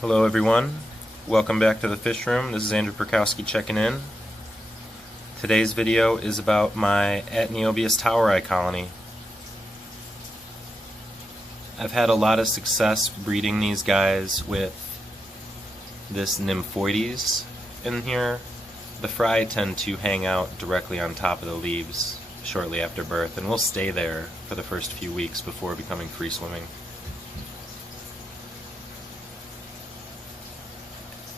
Hello everyone, welcome back to the fish room. This is Andrew Perkowski checking in. Today's video is about my Ataeniobius toweri colony. I've had a lot of success breeding these guys with this Nymphoides in here. The fry tend to hang out directly on top of the leaves shortly after birth, and will stay there for the first few weeks before becoming free swimming.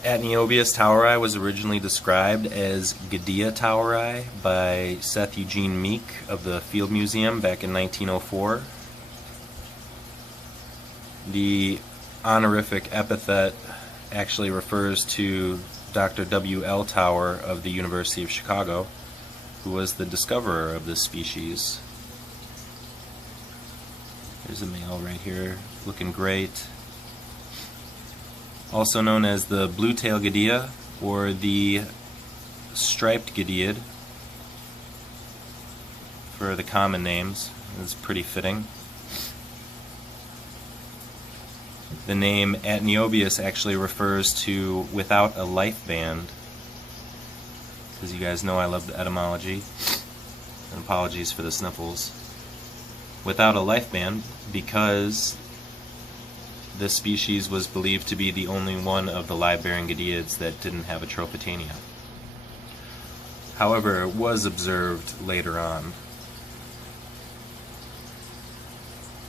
Ataeniobius toweri was originally described as Goodea toweri by Seth Eugene Meek of the Field Museum back in 1904. The honorific epithet actually refers to Dr. W.L. Tower of the University of Chicago, who was the discoverer of this species. There's a male right here, looking great. Also known as the blue-tail Goodea or the striped Goodeid for the common names. It's pretty fitting. The name Ataeniobius actually refers to without a life band. As you guys know, I love the etymology. And apologies for the sniffles. Without a life band because this species was believed to be the only one of the live-bearing Goodeids that didn't have a Trophatania. However, it was observed later on.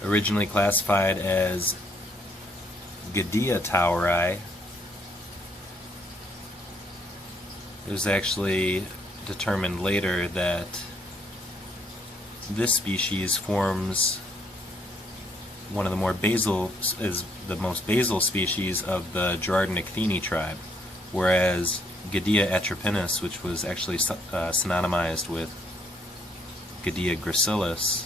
Originally classified as Goodea toweri, it was actually determined later that this species forms one of the more basal, is the most basal species of the Girardinoctheni tribe, whereas Goodea atropinus, which was actually synonymized with Goodea gracilis,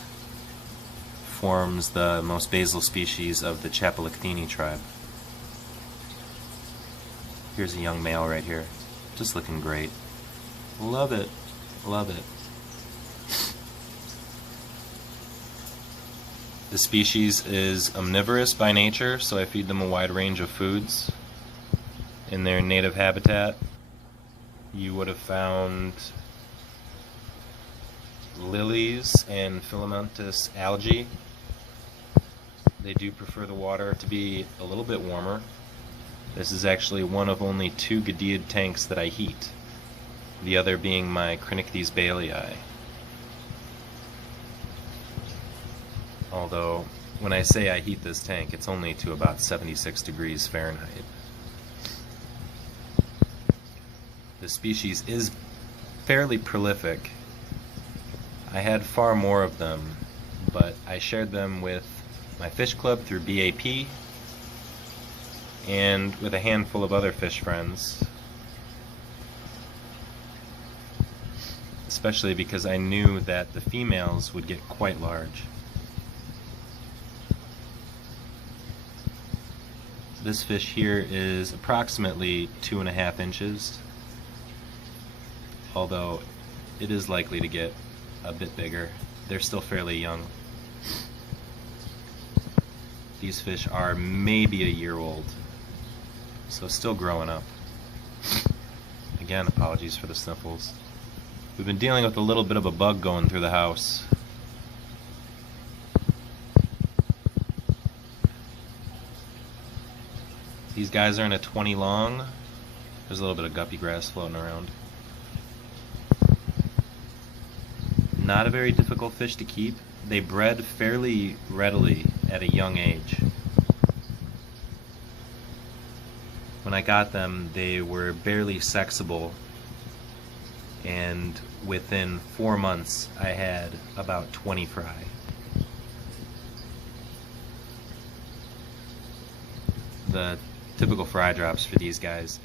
forms the most basal species of the Chapeloctheni tribe. Here's a young male right here, just looking great. Love it, love it. The species is omnivorous by nature, so I feed them a wide range of foods. In their native habitat, you would have found lilies and filamentous algae. They do prefer the water to be a little bit warmer. This is actually one of only 2 Goodeid tanks that I heat, the other being my Crinictes baileyii. Although, when I say I heat this tank, it's only to about 76 degrees Fahrenheit. The species is fairly prolific. I had far more of them, but I shared them with my fish club through BAP and with a handful of other fish friends. Especially because I knew that the females would get quite large. This fish here is approximately 2.5 inches, although it is likely to get a bit bigger. They're still fairly young. These fish are maybe a year old, so still growing up. Again, apologies for the sniffles. We've been dealing with a little bit of a bug going through the house. These guys are in a 20 long. There's a little bit of guppy grass floating around. Not a very difficult fish to keep. They bred fairly readily at a young age. When I got them, they were barely sexable, and within 4 months I had about 20 fry. The typical fry drops for these guys,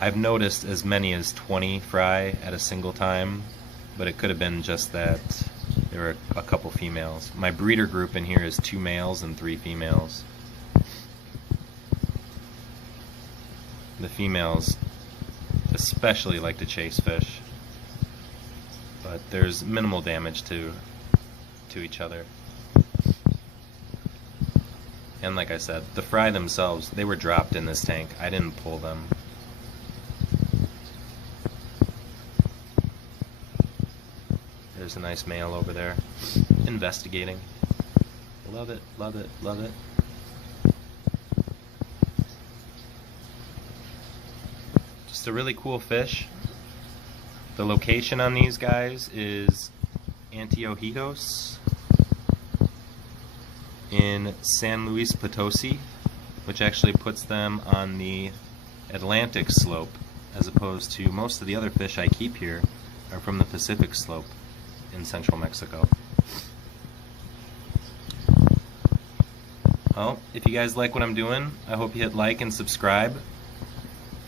I've noticed as many as 20 fry at a single time, but it could have been just that there were a couple females. My breeder group in here is 2 males and 3 females. The females especially like to chase fish, but there's minimal damage to each other. And like I said, the fry themselves, they were dropped in this tank. I didn't pull them. There's a nice male over there, investigating. Love it, love it, love it. Just a really cool fish. The location on these guys is Anteojitos in San Luis Potosi, which actually puts them on the Atlantic slope, as opposed to most of the other fish I keep here are from the Pacific slope in central Mexico. Well, if you guys like what I'm doing, I hope you hit like and subscribe.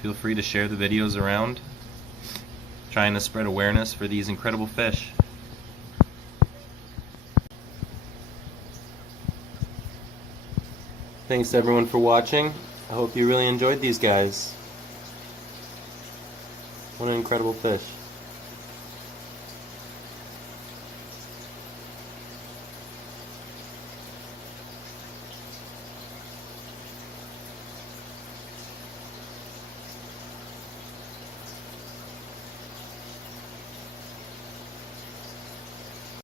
Feel free to share the videos around, trying to spread awareness for these incredible fish. Thanks everyone for watching. I hope you really enjoyed these guys. What an incredible fish.